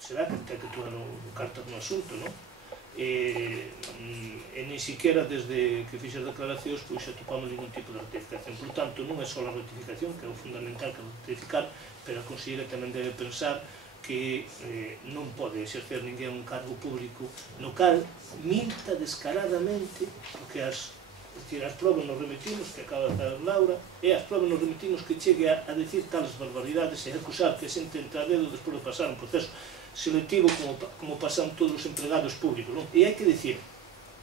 será que ten que tomar cartas no asunto, non? E nin siquiera desde que fixas declaracións pois atopamos ningún tipo de ratificación. Por tanto, non é só a ratificación, que é o fundamental que é ratificar, pero a conselleira tamén debe pensar que non pode exercer ninguén un cargo público no cal minta descaradamente, porque as probas nos remitimos, que acaba de falar Laura, e as probas nos remitimos que chegue a decir tales barbaridades e acusar que xente entra a dedo despois de pasar un proceso selectivo como pasan todos os empregados públicos, non? E hai que dicir,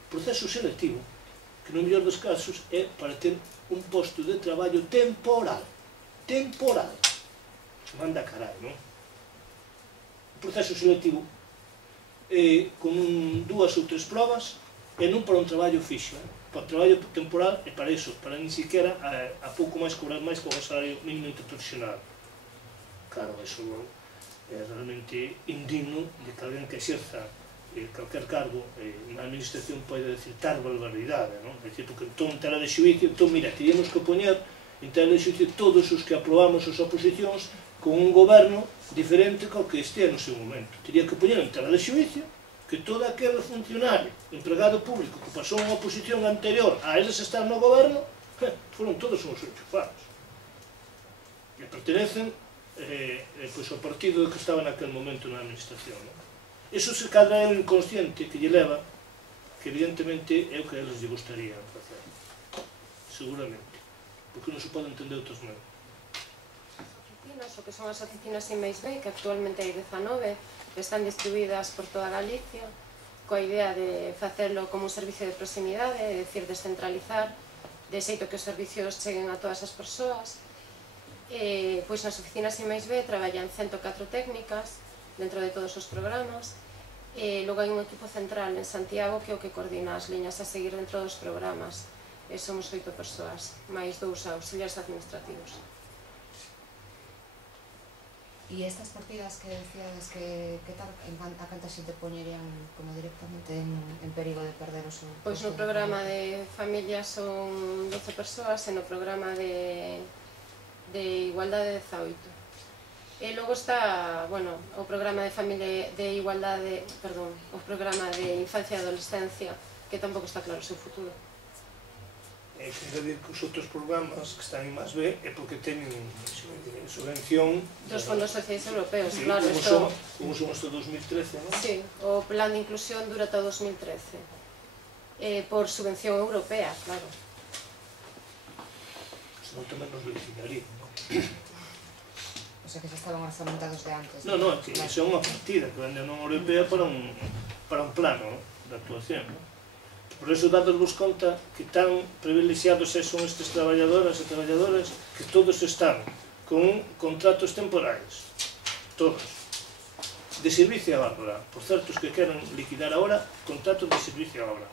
proceso selectivo, que no mellor dos casos é para ter un posto de traballo temporal, manda carai, non? Un proceso selectivo con dúas ou tres probas e non para un traballo fixo, para o traballo temporal e para iso, para nin siquiera a pouco máis cobrar máis que o salario mínimo interprofesional. Claro, iso é realmente indigno de que alguén que exerza calquer cargo na administración pode decir tal barbaridade, non? É dicir, porque entón tela de xuicio, entón, mira, teríamos que poñer en tela de xuicio todos os que aprobamos as oposicións con un goberno diferente co que estea no seu momento. Tería que poñer en tela de xuicio que todo aquel funcionario, empregado público, que pasou unha oposición anterior a eles estar no goberno, foron todos uns enchufados. E pertenecen ao partido que estaba naquele momento na administración. Iso se cadra é un inconsciente que lle leva, que evidentemente é o que a eles lle gustaría facer. Seguramente. Porque non se pode entender outros modos. O que son as oficinas I+D, que actualmente hai 19, que están distribuídas por toda Galicia, coa idea de facelo como un servicio de proximidade, é dicir, descentralizar, de xeito que os servicios cheguen a todas as persoas. Pois nas oficinas I+D traballan 104 técnicas dentro de todos os programas, e logo hai un equipo central en Santiago que é o que coordina as liñas a seguir dentro dos programas. Somos 8 persoas, máis 2 auxiliares administrativos. E estas partidas que decíades que tal, a canta xente poñerían como directamente en perigo de perder o seu... Pois no programa de familia son 12 persoas e no programa de igualdade 18. E logo está, bueno, o programa de familia de igualdade, perdón, o programa de infancia e adolescencia, que tampouco está claro o seu futuro. É que decir que os outros programas que están en I+B é porque teñen subvención dos fondos sociais europeos, sí, claro. Como son hasta 2013, non? Sí, o plan de inclusión dura ata 2013. Por subvención europea, claro. Senón tamén nos liquidarían, non? O sea que xa estaban orzamentados de antes. Non, que iso é unha partida que vende a Unión Europea para un plano de actuación, non? Por iso dadosvos conta que tan privilexiados son estes traballadoras e traballadoras que todos están con contratos temporais, todos, de servicio a obra. Por certo, os que queran liquidar agora, contratos de servicio a obra.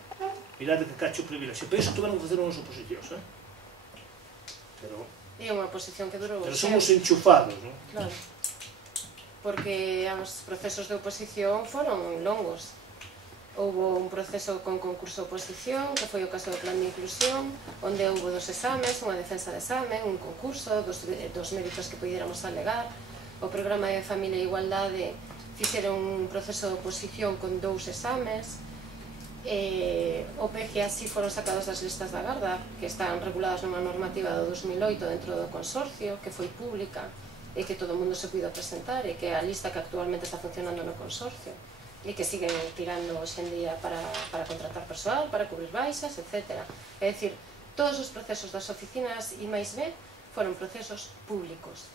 Mirade que cacho privilexio. Pero iso tuveron que facer unhas oposicións, Pero... É unha oposición que durou... Pero somos enchufados, non? Claro. Porque os procesos de oposición foron longos. Houbo un proceso con concurso de oposición, que foi o caso do plan de inclusión, onde houbo 2 exames, unha defensa de examen, un concurso, dos méritos que pudiéramos alegar. O programa de familia e igualdade fixeron un proceso de oposición con 2 exames. O PEC e así foron sacados das listas da Garda, que están reguladas nunha normativa do 2008 dentro do consorcio, que foi pública e que todo o mundo se puido presentar, e que é a lista que actualmente está funcionando no consorcio, e que siguen tirando hoxe en día para contratar persoal, para cubrir baixas, etc. É dicir, todos os procesos das oficinas I+B foron procesos públicos,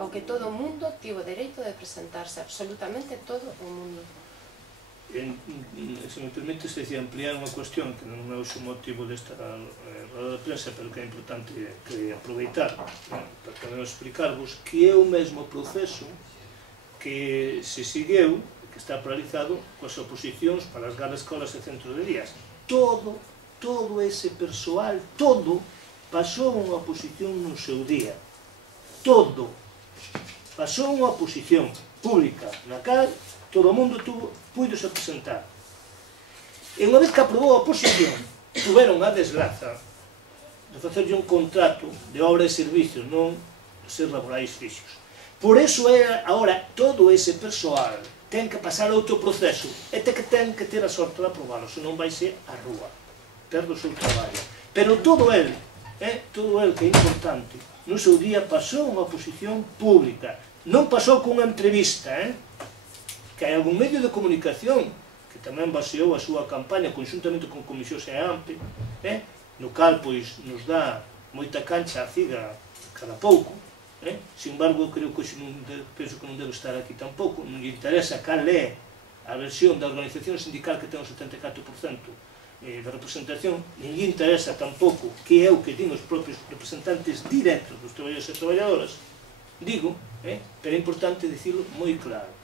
ao que todo o mundo tivo dereito de presentarse, absolutamente todo o mundo. Se me permite, ampliar unha cuestión que non é o motivo desta roda de prensa, pero que é importante que aproveitar para tamén explicarvos que é o mesmo proceso que se segueu, que está paralizado coas oposicións para as grandes escolas e centros de días. Todo ese persoal, todo, pasou unha oposición no seu día. Todo. Pasou unha oposición pública na cal todo o mundo puidose presentar. E unha vez que aprobou a oposición, tuveron a desgraza de facerlle un contrato de obra e servicios, non de ser laborais fixos. Por eso é agora todo ese persoal ten que pasar outro proceso e ten que ter a sorte de aprobalo, senón vai ser a rúa, perde o seu traballo. Pero todo el que é importante, no seu día pasou unha oposición pública, non pasou cunha entrevista, que hai algún medio de comunicación que tamén baseou a súa campaña conjuntamente con Comisións e AMPE, no cal pois nos dá moita cancha a CIGA cada pouco. Sin embargo, creo que penso que non debe estar aquí tampouco, non lle interesa cal é a versión da organización sindical que ten o 74% de representación, non lle interesa tampouco que é o que din os propios representantes directos dos traballadores e traballadoras, digo, pero é importante dicilo moi claro.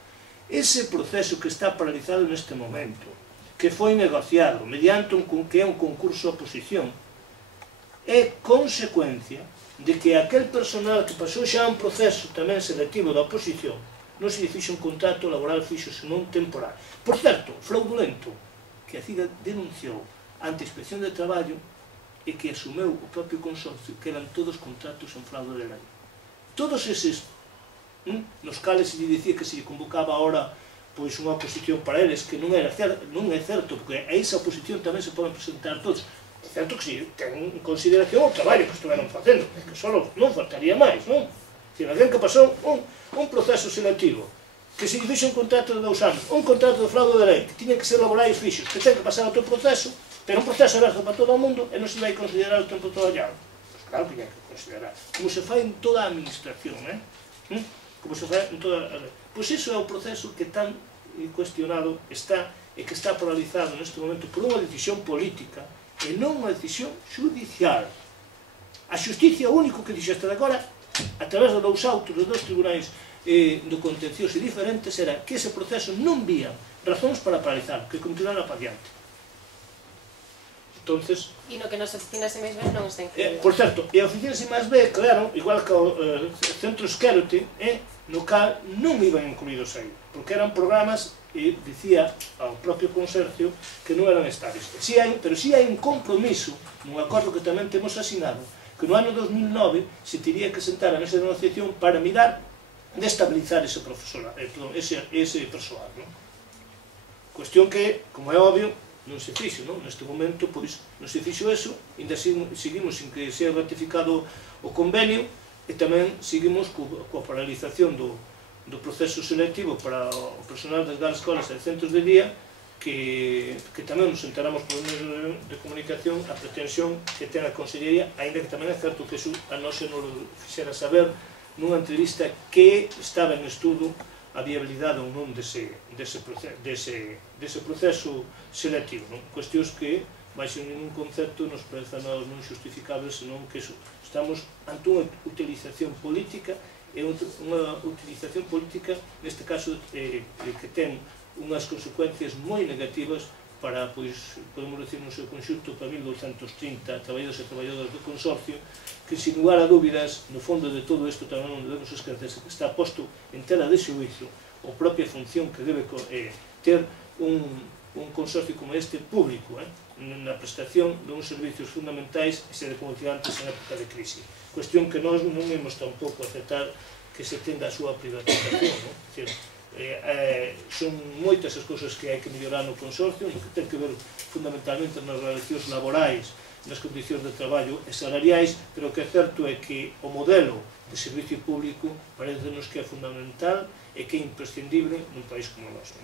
Ese proceso que está paralizado neste momento, que foi negociado mediante un concurso de oposición, é consecuencia de que aquel personal que pasou xa un proceso tamén selectivo da oposición non se lle fixo un contrato laboral fixo senón temporal. Por certo, fraudulento, que a CIGA denunciou ante a Inspección de Traballo e que asumeu o propio consorcio que eran todos contratos en fraude de lei. Todos eses nos cales se lle dicía que se lle convocaba ahora pois unha oposición para eles, que non é certo, porque a esa oposición tamén se poden presentar todos. É certo que si ten en consideración o traballo que estuveron facendo, que só non faltaría máis, non? Se alguén que pasou un proceso selectivo, que se lle fixe un contrato de 2 anos, un contrato de fraude de lei, que tiña que ser laborais fixos, que ten que pasar outro proceso, pero un proceso aberto para todo o mundo e non se vai considerar o tempo traballado. Pois claro que hai que considerar. Como se fai en toda a administración, como se fai en toda a... Pois iso é o proceso que tan cuestionado está e que está paralizado neste momento por unha decisión política e non unha decisión judicial. A xusticia único que dixo hasta de agora, a través de 2 autos de 2 tribunais do contencioso diferentes, era que ese proceso non vía razóns para paralizar, que continuara para diante. Entonces... E no que nas oficinas I+B non está incluído. Por certo, e a oficinas I+B, claro, igual que o centro Esquerote, no cal non iban incluídos aí, porque eran programas e dicía ao propio consorcio que non eran estables. Pero si hai un compromiso nun acordo que tamén temos asinado, que no ano 2009 se teria que sentar a mesa de negociación para mirar de estabilizar ese persoal. Cuestión que, como é obvio, non se fixo, neste momento non se fixo eso, ainda seguimos sin que sea ratificado o convenio e tamén seguimos coa paralización do proceso selectivo para o personal das grandes escolas e centros de día, que tamén nos enteramos por medio de comunicación a pretensión que ten a Consellería, ainda que tamén é certo que a nós se nos fixera saber nunha entrevista que estaba en estudo a viabilidade ou non dese proceso selectivo. Cuestións que, baixo ningún concepto, nos parece a nós non justificables, senón que estamos ante unha utilización política é unha utilización política, neste caso, que ten unhas consecuencias moi negativas para, podemos decir, no seu conxunto, para 1230 traballadores e traballadoras do consorcio, que, sin lugar a dúbidas, no fondo de todo isto tamén non debemos esquecerse que está posto en tela de xuízo a propia función que debe ter un consorcio como este público, na prestación de uns servicios fundamentais e se decomodía antes en época de crise. Cuestión que nós non imos tampouco aceptar que se tenda a súa privatización. Son moitas as cousas que hai que mellorar no consorcio, no que ten que ver fundamentalmente nas relacións laborais, nas condicións de traballo e salariais, pero o que é certo é que o modelo de servicio público parece-nos que é fundamental e que é imprescindible nun país como o noso.